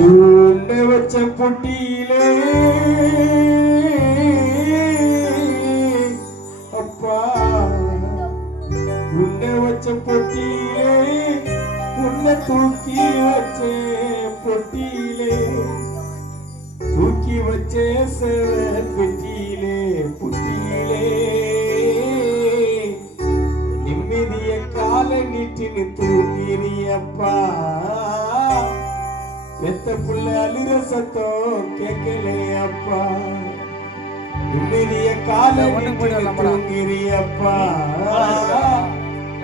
உன்னை வச்ச பொட்டியிலே அப்பா உன்னை வச்ச பொட்டியிலே உன்னை தூக்கி வச்ச பொட்டியிலே தூக்கி வச்ச பெட்டியிலே புட்டியிலே நிம்மதிய கால நீட்டின்னு தூங்கிறியப்பா பெத்த புள்ள அழுற சத்தம் கேட்கலையப்பா நிம்மதிய கால நீட்டின்னு தூங்கிறியப்பா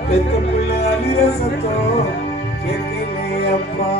பெத்த புள்ள அழுற சத்தம் கேட்கலையப்பா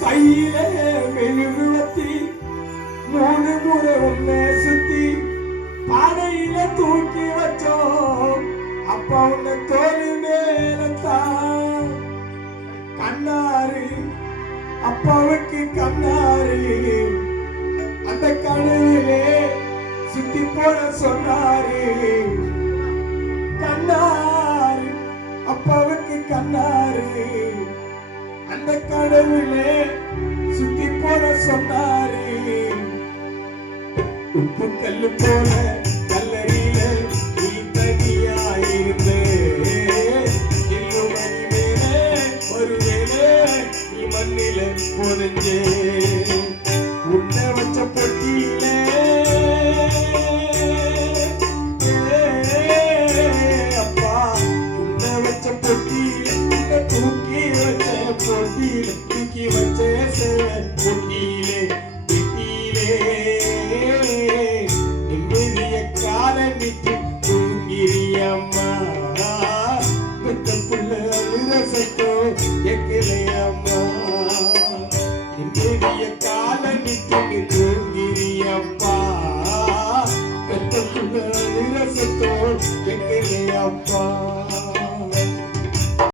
கையிலே மெழுகுவத்தி 3 முறை உன்னை சுத்தி பாடையில தூக்கி வச்சோம் அப்பா உன்னை தோல் மேலத்தான் கண்ணாரு அப்பாவுக்கு கண்ணாரு அந்த கனவிலே சுத்தி போட சொன்னாரு கண்ணாரு அப்பாவுக்கு கண்ணாரு அந்த கடவுளே சுத்தி போட சொன்னாரு உப்பு கல்லு போல கல்லறியில நீ தனியாயிருந்து இன்னும் மணி மேலே ஒருவேளை நீ மண்ணில புதைஞ்சே உன்னை வச்ச பொட்டியில அப்பா உன்னை வச்ச பொட்டியில தூக்கி வச்ச பொட்டியில தூக்கி வச்ச பொட்டியிலே வெட்டியிலே நிம்மதிய கால நிட்டு தூங்கிறியம்மா பெத்த புள்ள அழுற சத்தம் கேட்கலையம்மா நிம்மதிய கால நிட்டு